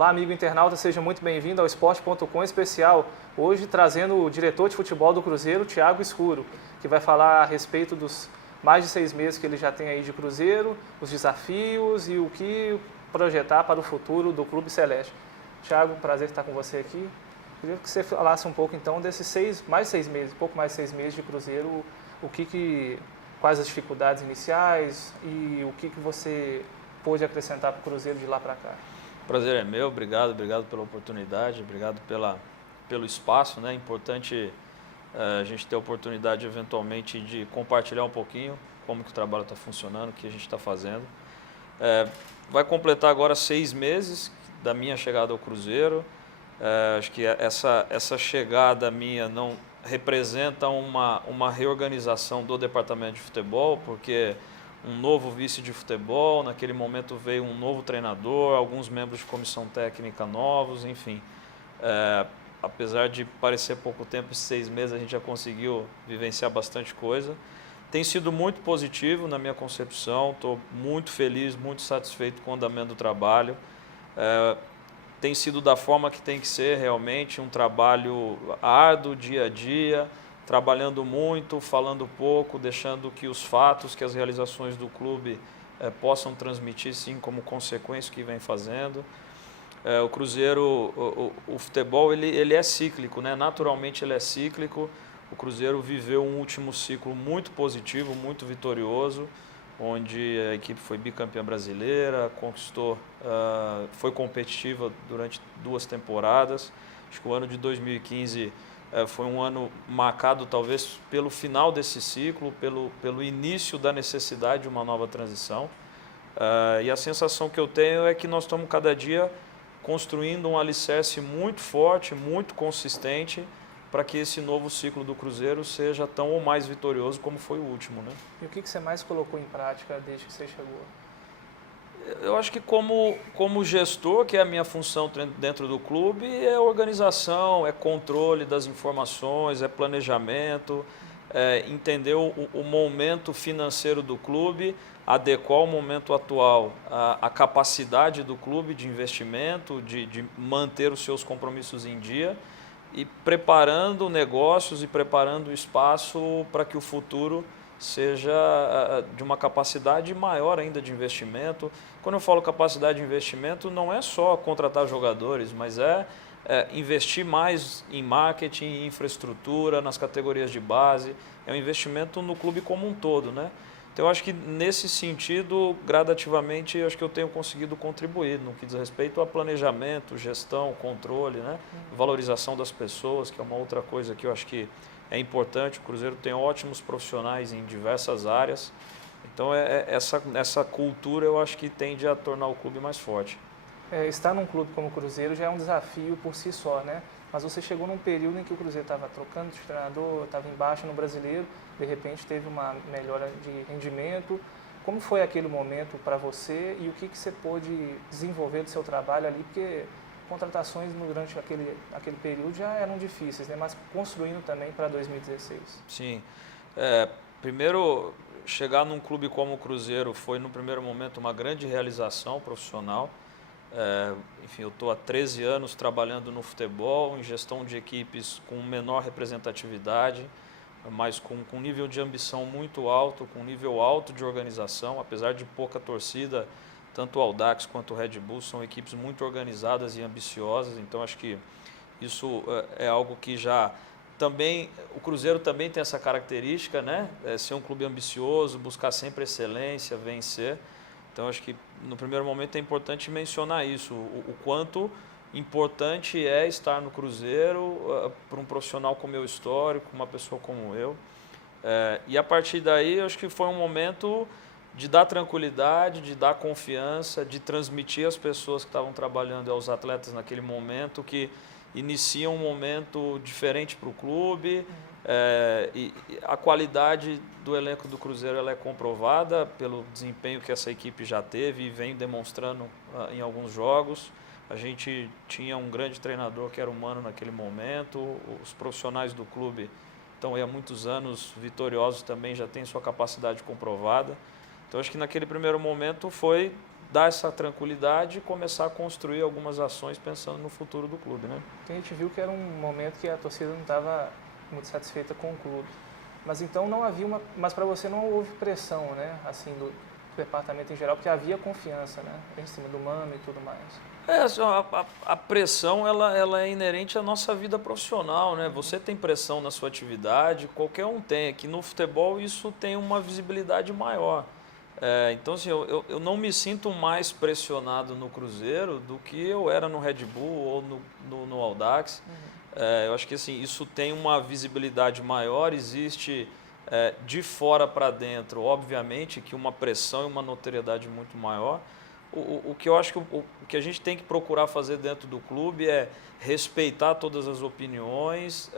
Olá, amigo internauta, seja muito bem-vindo ao Esporte.com especial. Hoje trazendo o diretor de futebol do Cruzeiro, Thiago Escuro, que vai falar a respeito dos mais de 6 meses que ele já tem aí de Cruzeiro, os desafios e o que projetar para o futuro do Clube Celeste. Thiago, prazer estar com você aqui. Queria que você falasse um pouco então desses mais de 6 meses, pouco mais de 6 meses de Cruzeiro, quais as dificuldades iniciais e o que você pôde acrescentar para o Cruzeiro de lá para cá. O prazer é meu, obrigado pela oportunidade, obrigado pelo espaço, né? É importante a gente ter a oportunidade eventualmente de compartilhar um pouquinho como que o trabalho está funcionando, o que a gente está fazendo. Vai completar agora 6 meses da minha chegada ao Cruzeiro. Acho que essa chegada minha não representa uma reorganização do departamento de futebol, porque um novo vice de futebol, naquele momento veio um novo treinador, alguns membros de comissão técnica novos, enfim. Apesar de parecer pouco tempo, esses 6 meses a gente já conseguiu vivenciar bastante coisa. Tem sido muito positivo na minha concepção, estou muito feliz, muito satisfeito com o andamento do trabalho. Tem sido da forma que tem que ser realmente, um trabalho árduo, dia a dia, trabalhando muito, falando pouco, deixando que os fatos, que as realizações do clube possam transmitir, sim, como consequência o que vem fazendo. O Cruzeiro, o futebol, ele é cíclico, né? Naturalmente ele é cíclico. O Cruzeiro viveu um último ciclo muito positivo, muito vitorioso, onde a equipe foi bicampeã brasileira, foi competitiva durante 2 temporadas. Acho que o ano de 2015 foi um ano marcado talvez pelo final desse ciclo, pelo início da necessidade de uma nova transição. E a sensação que eu tenho é que nós estamos cada dia construindo um alicerce muito forte, muito consistente, para que esse novo ciclo do Cruzeiro seja tão ou mais vitorioso como foi o último, né? E o que você mais colocou em prática desde que você chegou? Eu acho que como gestor, que é a minha função dentro do clube, é organização, é controle das informações, é planejamento, entender o momento financeiro do clube, adequar ao momento atual a capacidade do clube de investimento, de manter os seus compromissos em dia e preparando negócios e preparando o espaço para que o futuro seja de uma capacidade maior ainda de investimento. Quando eu falo capacidade de investimento, não é só contratar jogadores, mas investir mais em marketing, em infraestrutura, nas categorias de base. É um investimento no clube como um todo, né? Então, eu acho que nesse sentido, gradativamente, eu acho que eu tenho conseguido contribuir no que diz respeito a planejamento, gestão, controle, né? Valorização das pessoas, que é uma outra coisa que eu acho que é importante. O Cruzeiro tem ótimos profissionais em diversas áreas. Então, essa cultura eu acho que tende a tornar o clube mais forte. Estar num clube como o Cruzeiro já é um desafio por si só, né? Mas você chegou num período em que o Cruzeiro estava trocando de treinador, estava embaixo no Brasileiro, de repente teve uma melhora de rendimento. Como foi aquele momento para você e o que você pôde desenvolver do seu trabalho ali? Porque contratações durante aquele período já eram difíceis, né? Mas construindo também para 2016. Sim. Primeiro, chegar num clube como o Cruzeiro foi, no primeiro momento, uma grande realização profissional. Enfim, eu estou há 13 anos trabalhando no futebol, em gestão de equipes com menor representatividade, mas com um nível de ambição muito alto, com um nível alto de organização, apesar de pouca torcida. Tanto o Audax quanto o Red Bull são equipes muito organizadas e ambiciosas, então acho que isso é algo que já também, o Cruzeiro também tem essa característica, né? Ser um clube ambicioso, buscar sempre excelência, vencer. Então acho que no primeiro momento é importante mencionar isso, o quanto importante é estar no Cruzeiro para um profissional com meu histórico, uma pessoa como eu. E a partir daí acho que foi um momento de dar tranquilidade, de dar confiança, de transmitir às pessoas que estavam trabalhando e aos atletas naquele momento que iniciam um momento diferente para o clube. E a qualidade do elenco do Cruzeiro ela é comprovada pelo desempenho que essa equipe já teve e vem demonstrando em alguns jogos. A gente tinha um grande treinador que era humano naquele momento, os profissionais do clube estão aí há muitos anos vitoriosos também, já têm sua capacidade comprovada. Então acho que naquele primeiro momento foi dar essa tranquilidade e começar a construir algumas ações pensando no futuro do clube, né? A gente viu que era um momento que a torcida não estava muito satisfeita com o clube. Mas então não havia mas para você não houve pressão, né? Assim, do departamento em geral, porque havia confiança, né? Em cima do Mano e tudo mais. A pressão ela é inerente à nossa vida profissional, né? Você tem pressão na sua atividade, qualquer um tem. Aqui no futebol isso tem uma visibilidade maior. Então, assim, eu não me sinto mais pressionado no Cruzeiro do que eu era no Red Bull ou no Audax. Eu acho que assim, isso tem uma visibilidade maior, existe de fora para dentro, obviamente, que uma pressão e uma notoriedade muito maior. O que eu acho que o que a gente tem que procurar fazer dentro do clube é respeitar todas as opiniões,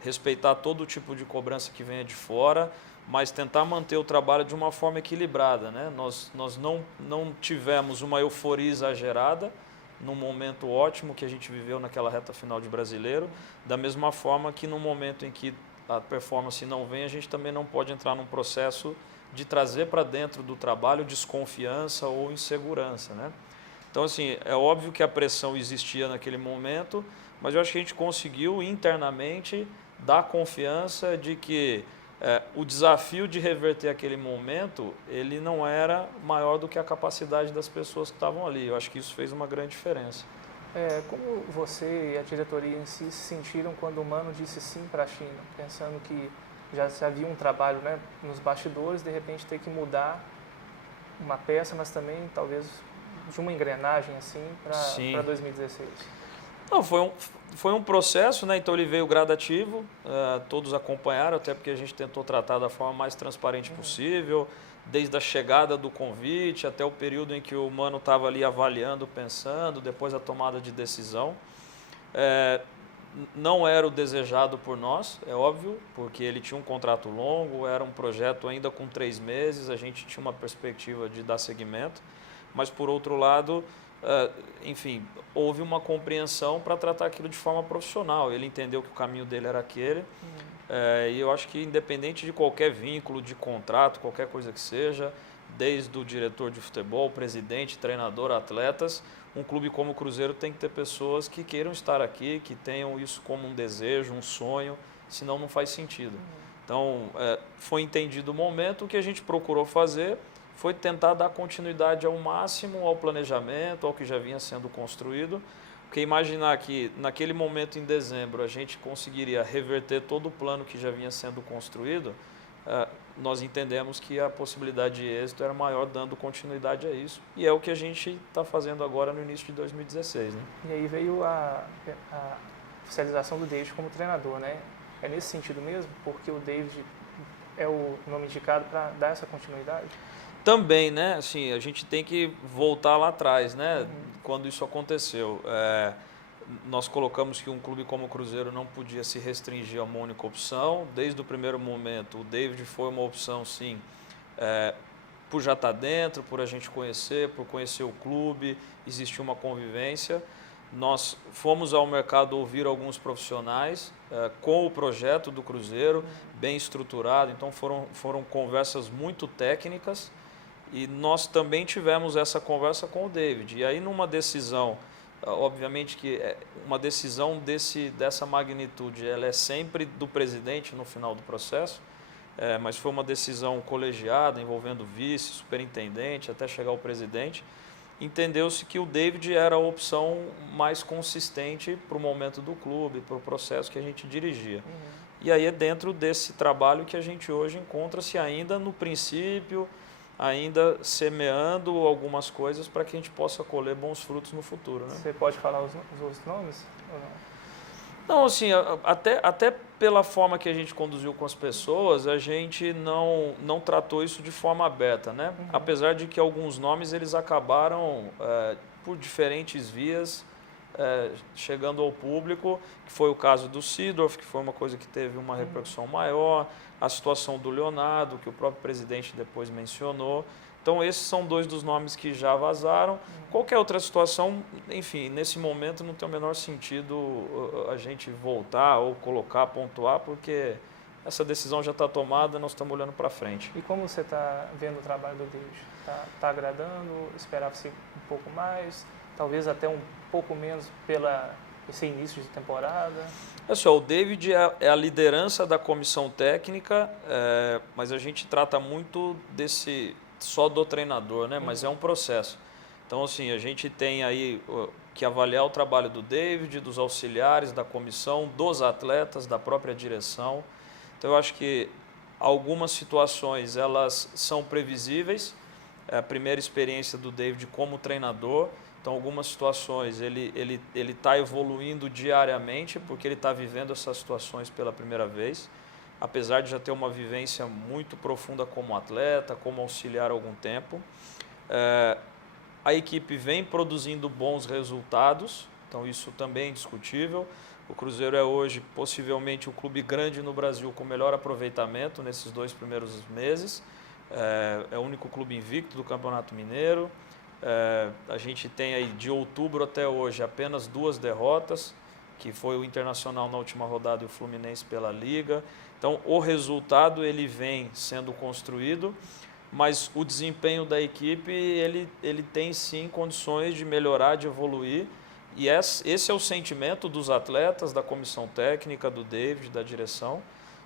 respeitar todo tipo de cobrança que venha de fora, mas tentar manter o trabalho de uma forma equilibrada, né? Nós não tivemos uma euforia exagerada num momento ótimo que a gente viveu naquela reta final de Brasileiro, da mesma forma que no momento em que a performance não vem, a gente também não pode entrar num processo de trazer para dentro do trabalho desconfiança ou insegurança, né? Então, assim, é óbvio que a pressão existia naquele momento, mas eu acho que a gente conseguiu internamente dar confiança de que o desafio de reverter aquele momento, ele não era maior do que a capacidade das pessoas que estavam ali. Eu acho que isso fez uma grande diferença. Como você e a diretoria em si se sentiram quando o Mano disse sim para a China, pensando que já havia um trabalho, né, nos bastidores, de repente ter que mudar uma peça, mas também talvez de uma engrenagem assim para 2016? Não, foi um processo, né? Então ele veio gradativo, todos acompanharam, até porque a gente tentou tratar da forma mais transparente possível, desde a chegada do convite até o período em que o Mano estava ali avaliando, pensando, depois a tomada de decisão. Não era o desejado por nós, é óbvio, porque ele tinha um contrato longo, era um projeto ainda com 3 meses, a gente tinha uma perspectiva de dar seguimento, mas por outro lado, enfim, houve uma compreensão para tratar aquilo de forma profissional. Ele entendeu que o caminho dele era aquele, e eu acho que independente de qualquer vínculo, de contrato, qualquer coisa que seja, desde o diretor de futebol, presidente, treinador, atletas, um clube como o Cruzeiro tem que ter pessoas que queiram estar aqui, que tenham isso como um desejo, um sonho, senão não faz sentido. Então, foi entendido o momento, o que a gente procurou fazer foi tentar dar continuidade ao máximo ao planejamento, ao que já vinha sendo construído, porque imaginar que naquele momento em dezembro a gente conseguiria reverter todo o plano que já vinha sendo construído, nós entendemos que a possibilidade de êxito era maior dando continuidade a isso, e é o que a gente está fazendo agora no início de 2016. Né? E aí veio a oficialização do David como treinador, né? É nesse sentido mesmo? Porque o David é o nome indicado para dar essa continuidade? Também, né? Assim, a gente tem que voltar lá atrás, né? Quando isso aconteceu. Nós colocamos que um clube como o Cruzeiro não podia se restringir a uma única opção. Desde o primeiro momento, o David foi uma opção, sim, por já estar dentro, por a gente conhecer, por conhecer o clube, existia uma convivência. Nós fomos ao mercado ouvir alguns profissionais com o projeto do Cruzeiro, bem estruturado, então foram conversas muito técnicas, e nós também tivemos essa conversa com o David. E aí, numa decisão, obviamente que uma decisão dessa magnitude, ela é sempre do presidente no final do processo, mas foi uma decisão colegiada, envolvendo vice, superintendente, até chegar ao presidente. Entendeu-se que o David era a opção mais consistente para o momento do clube, para o processo que a gente dirigia. E aí é dentro desse trabalho que a gente hoje encontra-se ainda no princípio, ainda semeando algumas coisas para que a gente possa colher bons frutos no futuro. Né? Você pode falar os outros nomes ou não? Não, assim, até pela forma que a gente conduziu com as pessoas, a gente não tratou isso de forma aberta, né? Apesar de que alguns nomes eles acabaram por diferentes vias chegando ao público, que foi o caso do Seedorf, que foi uma coisa que teve uma repercussão maior, a situação do Leonardo, que o próprio presidente depois mencionou. Então, esses são 2 dos nomes que já vazaram. Qualquer outra situação, enfim, nesse momento não tem o menor sentido a gente voltar ou colocar, pontuar, porque essa decisão já está tomada, nós estamos olhando para frente. E como você está vendo o trabalho do David? Tá agradando? Esperava-se um pouco mais? Talvez até um pouco menos esse início de temporada? O David é a liderança da comissão técnica, mas a gente trata muito só do treinador, né? Mas é um processo. Então, assim, a gente tem aí que avaliar o trabalho do David, dos auxiliares, da comissão, dos atletas, da própria direção. Então, eu acho que algumas situações elas são previsíveis. É a primeira experiência do David como treinador. Então, algumas situações ele está evoluindo diariamente porque ele está vivendo essas situações pela primeira vez. Apesar de já ter uma vivência muito profunda como atleta, como auxiliar há algum tempo. A equipe vem produzindo bons resultados, então isso também é indiscutível. O Cruzeiro é hoje possivelmente o clube grande no Brasil com melhor aproveitamento nesses 2 primeiros meses. É o único clube invicto do Campeonato Mineiro. A gente tem aí de outubro até hoje apenas 2 derrotas, que foi o Internacional na última rodada e o Fluminense pela Liga. Então o resultado ele vem sendo construído, mas o desempenho da equipe ele tem sim condições de melhorar, de evoluir, e esse é o sentimento dos atletas, da comissão técnica, do David, da direção.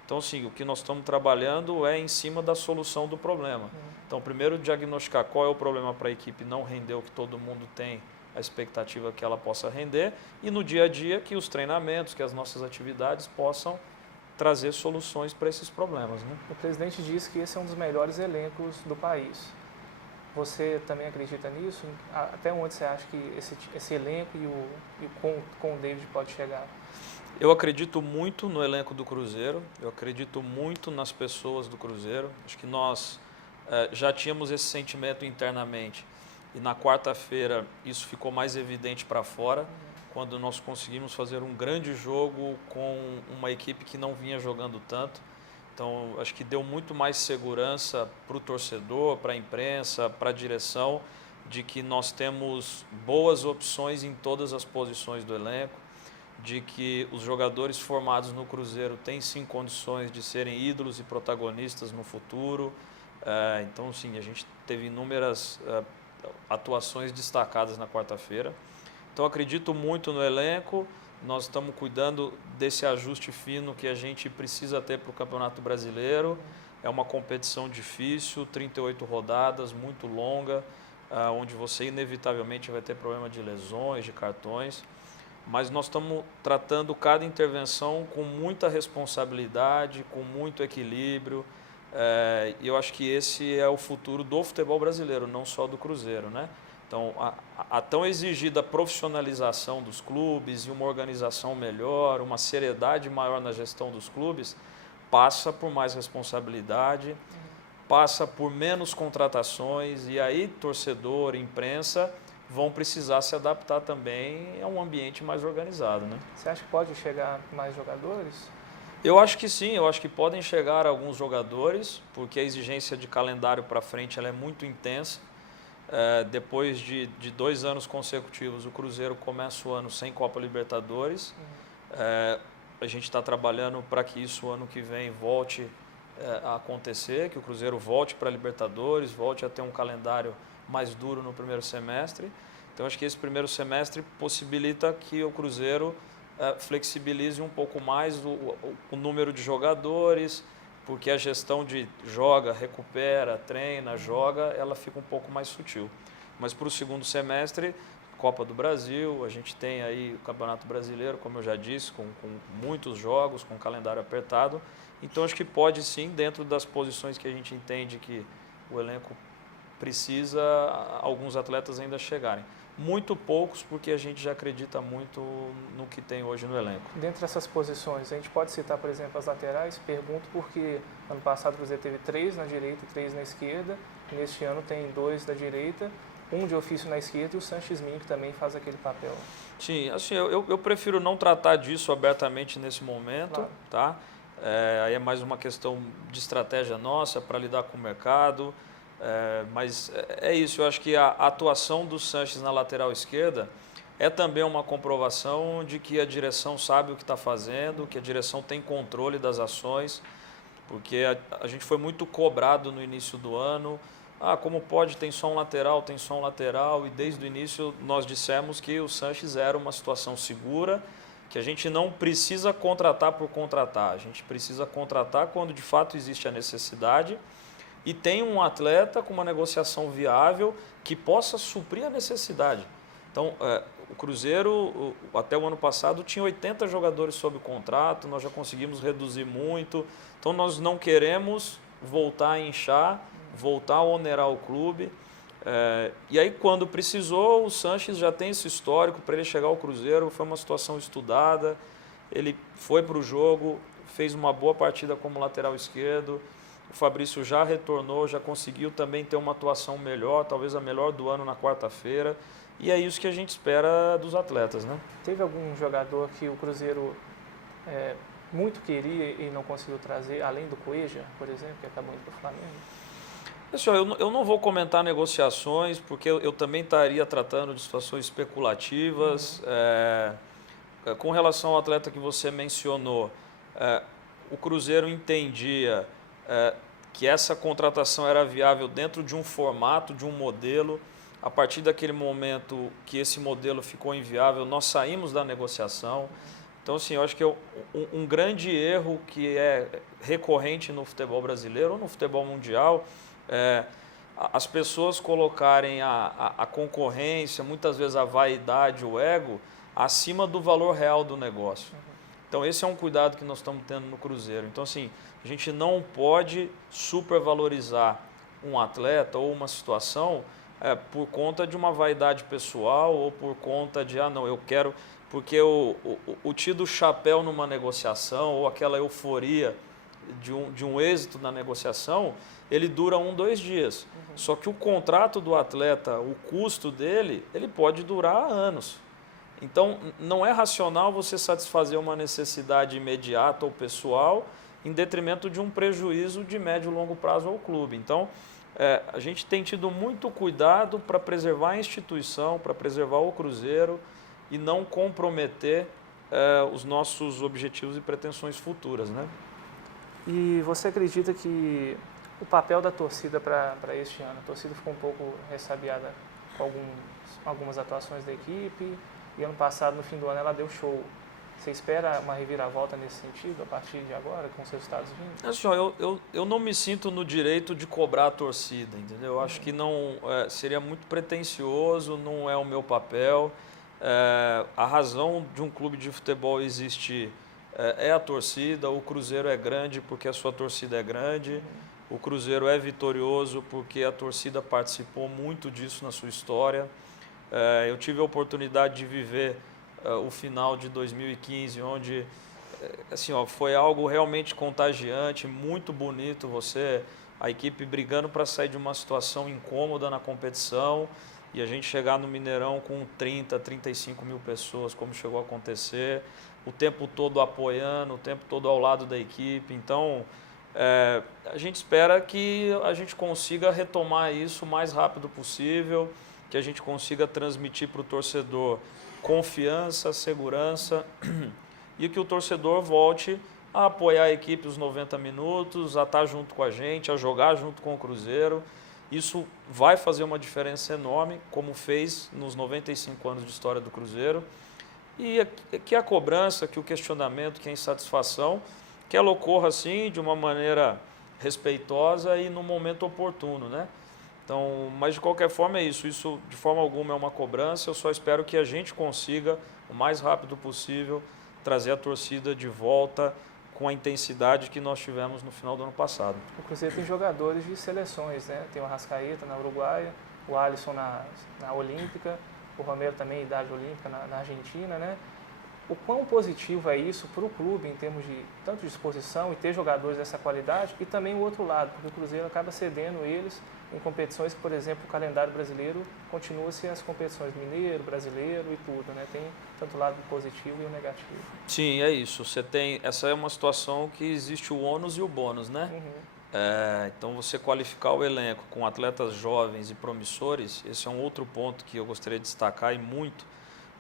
Então, sim, o que nós estamos trabalhando é em cima da solução do problema. Então, primeiro diagnosticar qual é o problema para a equipe não render o que todo mundo tem a expectativa que ela possa render, e no dia a dia que os treinamentos, que as nossas atividades possam trazer soluções para esses problemas, né? O presidente disse que esse é um dos melhores elencos do país. Você também acredita nisso? Até onde você acha que esse elenco com o David pode chegar? Eu acredito muito no elenco do Cruzeiro, eu acredito muito nas pessoas do Cruzeiro. Acho que nós já tínhamos esse sentimento internamente e na quarta-feira isso ficou mais evidente para fora, quando nós conseguimos fazer um grande jogo com uma equipe que não vinha jogando tanto. Então, acho que deu muito mais segurança para o torcedor, para a imprensa, para a direção, de que nós temos boas opções em todas as posições do elenco, de que os jogadores formados no Cruzeiro têm sim condições de serem ídolos e protagonistas no futuro. Então, sim, a gente teve inúmeras atuações destacadas na quarta-feira. Então, acredito muito no elenco. Nós estamos cuidando desse ajuste fino que a gente precisa ter para o Campeonato Brasileiro. É uma competição difícil, 38 rodadas, muito longa, onde você inevitavelmente vai ter problema de lesões, de cartões. Mas nós estamos tratando cada intervenção com muita responsabilidade, com muito equilíbrio. E eu acho que esse é o futuro do futebol brasileiro, não só do Cruzeiro, né? Então, a tão exigida profissionalização dos clubes e uma organização melhor, uma seriedade maior na gestão dos clubes, passa por mais responsabilidade, passa por menos contratações, e aí torcedor, imprensa vão precisar se adaptar também a um ambiente mais organizado, né? Você acha que pode chegar mais jogadores? Eu acho que sim, eu acho que podem chegar alguns jogadores, porque a exigência de calendário para frente ela é muito intensa. Depois de 2 anos consecutivos, o Cruzeiro começa o ano sem Copa Libertadores. A gente está trabalhando para que isso o ano que vem volte a acontecer, que o Cruzeiro volte para a Libertadores, volte a ter um calendário mais duro no primeiro semestre. Então, acho que esse primeiro semestre possibilita que o Cruzeiro flexibilize um pouco mais o número de jogadores, porque a gestão de joga, recupera, treina, joga, ela fica um pouco mais sutil. Mas para o segundo semestre, Copa do Brasil, a gente tem aí o Campeonato Brasileiro, como eu já disse, com muitos jogos, com calendário apertado. Então, acho que pode sim, dentro das posições que a gente entende que o elenco precisa, alguns atletas ainda chegarem. Muito poucos, porque a gente já acredita muito no que tem hoje no elenco. Dentre essas posições, a gente pode citar, por exemplo, as laterais. Pergunto porque ano passado o Cruzeiro teve 3 na direita e 3 na esquerda. Neste ano tem 2 da direita, um de ofício na esquerda e o Sanches Minho, que também faz aquele papel. Sim, assim, eu prefiro não tratar disso abertamente nesse momento, claro. Tá? Aí é mais uma questão de estratégia nossa para lidar com o mercado. Mas é isso, eu acho que a atuação do Sanches na lateral esquerda é também uma comprovação de que a direção sabe o que está fazendo, que a direção tem controle das ações. porque a gente foi muito cobrado no início do ano. Como pode, tem só um lateral, e desde o início nós dissemos que o Sanches era uma situação segura, que a gente não precisa contratar por contratar, a gente precisa contratar quando de fato existe a necessidade e tem um atleta com uma negociação viável que possa suprir a necessidade. Então, o Cruzeiro, até o ano passado, tinha 80 jogadores sob contrato, nós já conseguimos reduzir muito, então nós não queremos voltar a inchar, voltar a onerar o clube. E aí, quando precisou, o Sanches já tem esse histórico. Para ele chegar ao Cruzeiro, foi uma situação estudada. Ele foi para o jogo, fez uma boa partida como lateral esquerdo. O Fabrício já retornou, já conseguiu também ter uma atuação melhor, talvez a melhor do ano na quarta-feira. E é isso que a gente espera dos atletas, né? Teve algum jogador que o Cruzeiro muito queria e não conseguiu trazer, além do Cueja, por exemplo, que acabou indo para o Flamengo? Pessoal, eu não vou comentar negociações, porque eu também estaria tratando de situações especulativas. Com relação ao atleta que você mencionou, o Cruzeiro entendia que essa contratação era viável dentro de um formato, de um modelo. A partir daquele momento que esse modelo ficou inviável, nós saímos da negociação. Então, assim, eu acho que um grande erro que é recorrente no futebol brasileiro ou no futebol mundial as pessoas colocarem a concorrência, muitas vezes a vaidade, o ego, acima do valor real do negócio. Então, esse é um cuidado que nós estamos tendo no Cruzeiro. Então, assim, a gente não pode supervalorizar um atleta ou uma situação por conta de uma vaidade pessoal ou por conta de, não, eu quero... Porque o tido chapéu numa negociação ou aquela euforia de um êxito na negociação, ele dura 2 dias. Só que o contrato do atleta, o custo dele, ele pode durar anos. Então, não é racional você satisfazer uma necessidade imediata ou pessoal em detrimento de um prejuízo de médio e longo prazo ao clube. Então, a gente tem tido muito cuidado para preservar a instituição, para preservar o Cruzeiro e não comprometer os nossos objetivos e pretensões futuras, né? E você acredita que o papel da torcida para este ano? A torcida ficou um pouco ressabiada com algumas atuações da equipe e ano passado, no fim do ano, ela deu show. Você espera uma reviravolta nesse sentido a partir de agora, com os resultados vindo? Assim, eu não me sinto no direito de cobrar a torcida, entendeu? Eu acho que não seria muito pretensioso, não é o meu papel. A razão de um clube de futebol existir é a torcida. O Cruzeiro é grande porque a sua torcida é grande. O Cruzeiro é vitorioso porque a torcida participou muito disso na sua história. Eu tive a oportunidade de viver o final de 2015, onde assim, foi algo realmente contagiante, muito bonito. A equipe brigando para sair de uma situação incômoda na competição e a gente chegar no Mineirão com 30, 35 mil pessoas, como chegou a acontecer, o tempo todo apoiando, o tempo todo ao lado da equipe. Então, a gente espera que a gente consiga retomar isso o mais rápido possível, que a gente consiga transmitir para o torcedor confiança, segurança e que o torcedor volte a apoiar a equipe os 90 minutos, a estar junto com a gente, a jogar junto com o Cruzeiro. Isso vai fazer uma diferença enorme, como fez nos 95 anos de história do Cruzeiro. E que a cobrança, que o questionamento, que a insatisfação, que ela ocorra assim, de uma maneira respeitosa e no momento oportuno, né? Então, mas de qualquer forma é isso. Isso de forma alguma é uma cobrança. Eu só espero que a gente consiga, o mais rápido possível, trazer a torcida de volta com a intensidade que nós tivemos no final do ano passado. O Cruzeiro tem jogadores de seleções, né? Tem o Arrascaeta na Uruguaia, o Alisson na Olímpica, o Romero também, idade olímpica, na Argentina, né? O quão positivo é isso para o clube em termos de tanto de disposição e ter jogadores dessa qualidade e também o outro lado, porque o Cruzeiro acaba cedendo eles em competições que, por exemplo, o calendário brasileiro continua-se as competições mineiro, brasileiro e tudo, né? Tem tanto o lado positivo e o negativo. Sim, é isso. Essa é uma situação que existe o ônus e o bônus, né? Então, você qualificar o elenco com atletas jovens e promissores, esse é um outro ponto que eu gostaria de destacar e muito.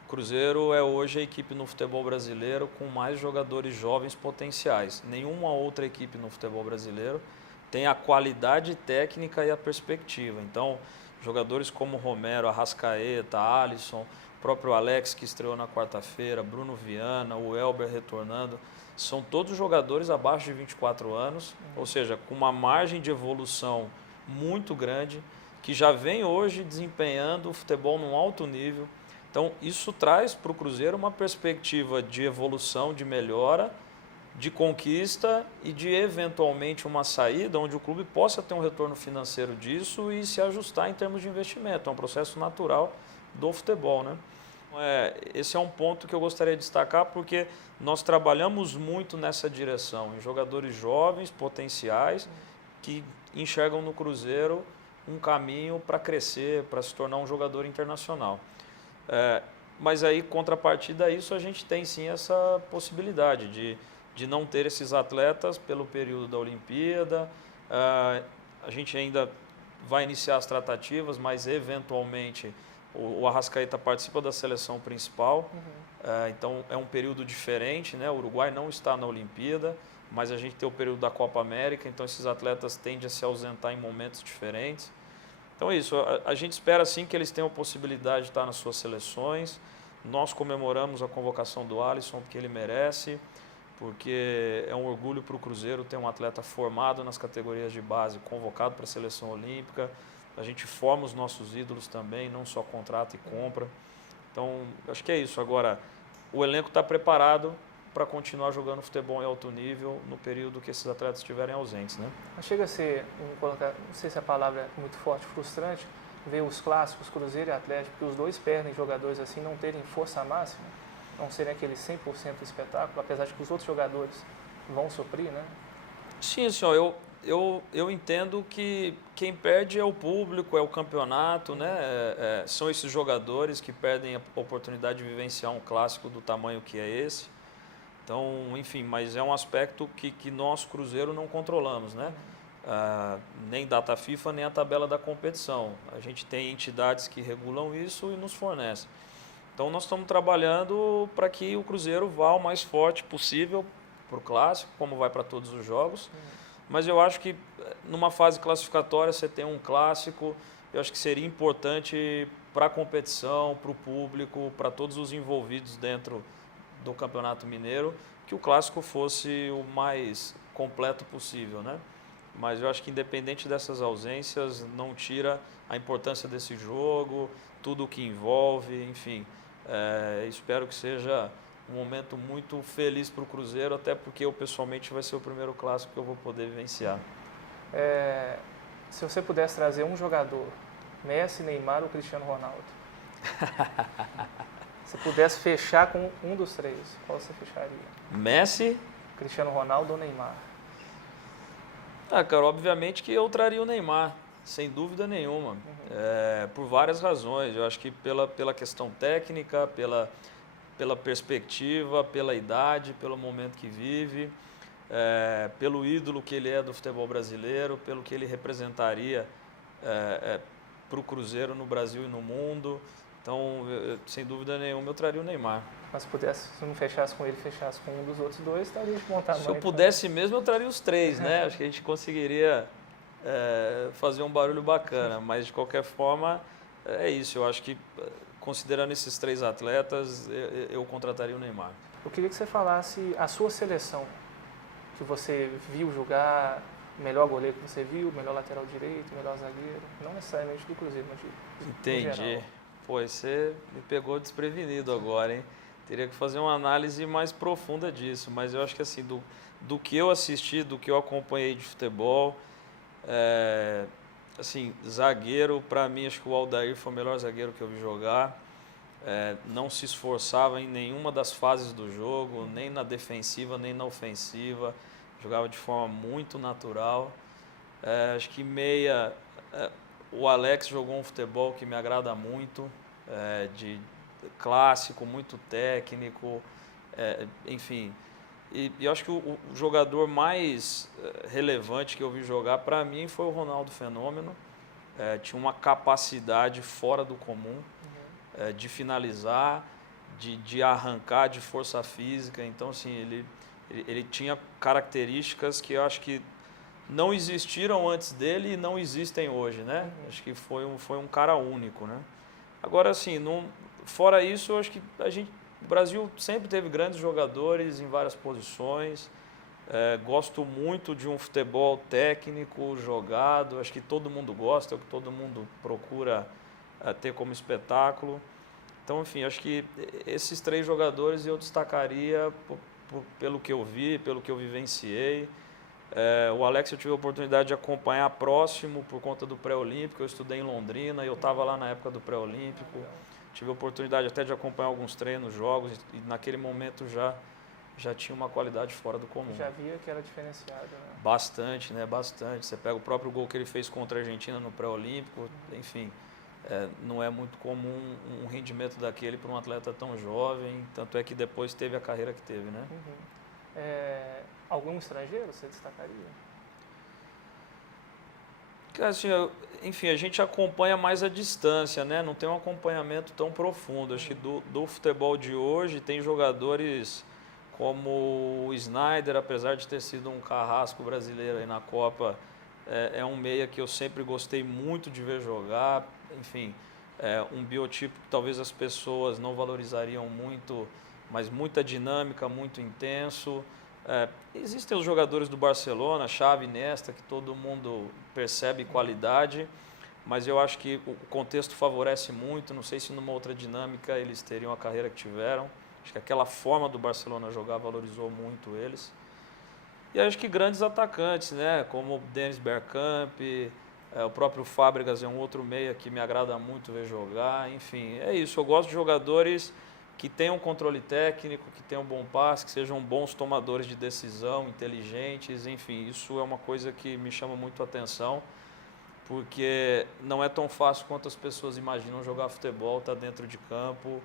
O Cruzeiro é hoje a equipe no futebol brasileiro com mais jogadores jovens potenciais. Nenhuma outra equipe no futebol brasileiro tem a qualidade técnica e a perspectiva. Então, jogadores como Romero, Arrascaeta, Alisson, o próprio Alex que estreou na quarta-feira, Bruno Viana, o Elber retornando, são todos jogadores abaixo de 24 anos, ou seja, com uma margem de evolução muito grande, que já vem hoje desempenhando o futebol num alto nível. Então, isso traz para o Cruzeiro uma perspectiva de evolução, de melhora, de conquista e de, eventualmente, uma saída onde o clube possa ter um retorno financeiro disso e se ajustar em termos de investimento. É um processo natural do futebol, né? Esse é um ponto que eu gostaria de destacar porque nós trabalhamos muito nessa direção, em jogadores jovens, potenciais, que enxergam no Cruzeiro um caminho para crescer, para se tornar um jogador internacional. Mas aí, contrapartida a isso, a gente tem sim essa possibilidade de não ter esses atletas pelo período da Olimpíada. A gente ainda vai iniciar as tratativas, mas eventualmente o Arrascaeta participa da seleção principal, então é um período diferente, né? O Uruguai não está na Olimpíada, mas a gente tem o período da Copa América, então esses atletas tendem a se ausentar em momentos diferentes. Então é isso, a gente espera sim que eles tenham a possibilidade de estar nas suas seleções. Nós comemoramos a convocação do Alisson, porque ele merece, porque é um orgulho para o Cruzeiro ter um atleta formado nas categorias de base, convocado para a seleção olímpica. A gente forma os nossos ídolos também, não só contrata e compra. Então, acho que é isso. Agora, o elenco está preparado para continuar jogando futebol em alto nível no período que esses atletas estiverem ausentes, né? Chega a ser, não sei se a palavra é muito forte, frustrante, ver os clássicos, Cruzeiro e Atlético, que os dois perdem jogadores assim, não terem força máxima, não serem aquele 100% espetáculo, apesar de que os outros jogadores vão suprir, né? Sim, senhor, eu entendo que quem perde é o público, é o campeonato, né? São esses jogadores que perdem a oportunidade de vivenciar um clássico do tamanho que é esse. Então, enfim, mas é um aspecto que nós, Cruzeiro, não controlamos, né? Nem data FIFA, nem a tabela da competição. A gente tem entidades que regulam isso e nos fornecem. Então, nós estamos trabalhando para que o Cruzeiro vá o mais forte possível para o clássico, como vai para todos os jogos. Mas eu acho que numa fase classificatória você tem um clássico, eu acho que seria importante para a competição, para o público, para todos os envolvidos dentro do Campeonato Mineiro, que o clássico fosse o mais completo possível, né? Mas eu acho que independente dessas ausências, não tira a importância desse jogo, tudo o que envolve, enfim. Espero que seja um momento muito feliz para o Cruzeiro, até porque eu pessoalmente vai ser o primeiro clássico que eu vou poder vivenciar. Se você pudesse trazer um jogador, Messi, Neymar ou Cristiano Ronaldo? Se pudesse fechar com um dos três, qual você fecharia? Messi? Cristiano Ronaldo ou Neymar? Cara, obviamente que eu traria o Neymar, sem dúvida nenhuma, por várias razões. Eu acho que pela questão técnica, pela perspectiva, pela idade, pelo momento que vive, pelo ídolo que ele é do futebol brasileiro, pelo que ele representaria para o Cruzeiro no Brasil e no mundo. Então, sem dúvida nenhuma, eu traria o Neymar. Mas se não fechasse com ele, fechasse com um dos outros dois, estaria de montar. Se eu pudesse mesmo, eu traria os três, né? Acho que a gente conseguiria fazer um barulho bacana, mas de qualquer forma, é isso. Eu acho que, considerando esses três atletas, eu contrataria o Neymar. Eu queria que você falasse a sua seleção, que você viu jogar, o melhor goleiro que você viu, o melhor lateral direito, o melhor zagueiro, não necessariamente do Cruzeiro, mas Entendi. Pô, você me pegou desprevenido agora, hein? Teria que fazer uma análise mais profunda disso, mas eu acho que assim, do que eu assisti, do que eu acompanhei de futebol, assim, zagueiro, para mim, acho que o Aldair foi o melhor zagueiro que eu vi jogar. Não se esforçava em nenhuma das fases do jogo, nem na defensiva, nem na ofensiva. Jogava de forma muito natural. Acho que meia, o Alex jogou um futebol que me agrada muito, de clássico, muito técnico, enfim. E eu acho que o jogador mais relevante que eu vi jogar, para mim, foi o Ronaldo Fenômeno. Tinha uma capacidade fora do comum de finalizar, de arrancar, de força física. Então, assim, ele tinha características que eu acho que não existiram antes dele e não existem hoje, né? Acho que foi um cara único, né? Agora, assim, fora isso, eu acho que o Brasil sempre teve grandes jogadores em várias posições. Gosto muito de um futebol técnico, jogado. Acho que todo mundo gosta, é o que todo mundo procura ter como espetáculo. Então, enfim, acho que esses 3 jogadores eu destacaria pelo que eu vi, pelo que eu vivenciei. O Alex eu tive a oportunidade de acompanhar próximo por conta do pré-olímpico. Eu estudei em Londrina e eu estava lá na época do pré-olímpico. Tive a oportunidade até de acompanhar alguns treinos, jogos, e naquele momento já tinha uma qualidade fora do comum. Já via que era diferenciado, né? Bastante, né? Bastante. Você pega o próprio gol que ele fez contra a Argentina no pré-olímpico, enfim, não é muito comum um rendimento daquele para um atleta tão jovem, tanto é que depois teve a carreira que teve, né? Algum estrangeiro você destacaria? Assim, enfim, a gente acompanha mais a distância, né? Não tem um acompanhamento tão profundo. Acho que do futebol de hoje tem jogadores como o Sneijder, apesar de ter sido um carrasco brasileiro aí na Copa, é um meia que eu sempre gostei muito de ver jogar. Enfim, um biotipo que talvez as pessoas não valorizariam muito, mas muita dinâmica, muito intenso. Existem os jogadores do Barcelona, Xavi, Iniesta, que todo mundo percebe qualidade, mas eu acho que o contexto favorece muito. Não sei se numa outra dinâmica eles teriam a carreira que tiveram. Acho que aquela forma do Barcelona jogar valorizou muito eles. E acho que grandes atacantes, né, como o Dennis Bergkamp, o próprio Fábregas é um outro meia que me agrada muito ver jogar. Enfim, é isso. Eu gosto de jogadores que tenham controle técnico, que tenham bom passe, que sejam bons tomadores de decisão, inteligentes. Enfim, isso é uma coisa que me chama muito a atenção, porque não é tão fácil quanto as pessoas imaginam jogar futebol, estar dentro de campo.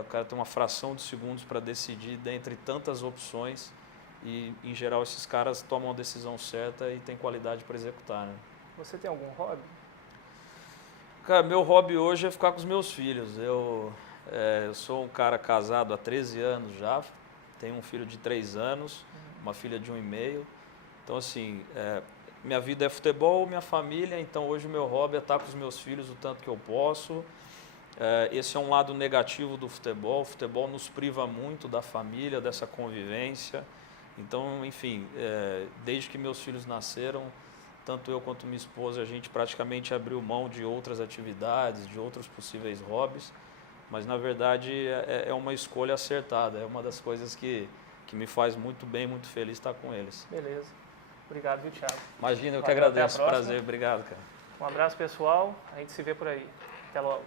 O cara tem uma fração de segundos para decidir dentre tantas opções e, em geral, esses caras tomam a decisão certa e têm qualidade para executar, né? Você tem algum hobby? Cara, meu hobby hoje é ficar com os meus filhos. Eu sou um cara casado há 13 anos já, tenho um filho de 3 anos, uma filha de 1,5. Então, assim, minha vida é futebol, minha família, então hoje o meu hobby é estar com os meus filhos o tanto que eu posso. Esse é um lado negativo do futebol. O futebol nos priva muito da família, dessa convivência. Então, enfim, desde que meus filhos nasceram, tanto eu quanto minha esposa, a gente praticamente abriu mão de outras atividades, de outros possíveis hobbies, mas na verdade é uma escolha acertada, é uma das coisas que me faz muito bem, muito feliz estar com eles. Beleza. Obrigado, viu, Thiago? Imagina, eu que agradeço. Até a próxima. Prazer, obrigado, cara. Um abraço, pessoal. A gente se vê por aí. Até logo.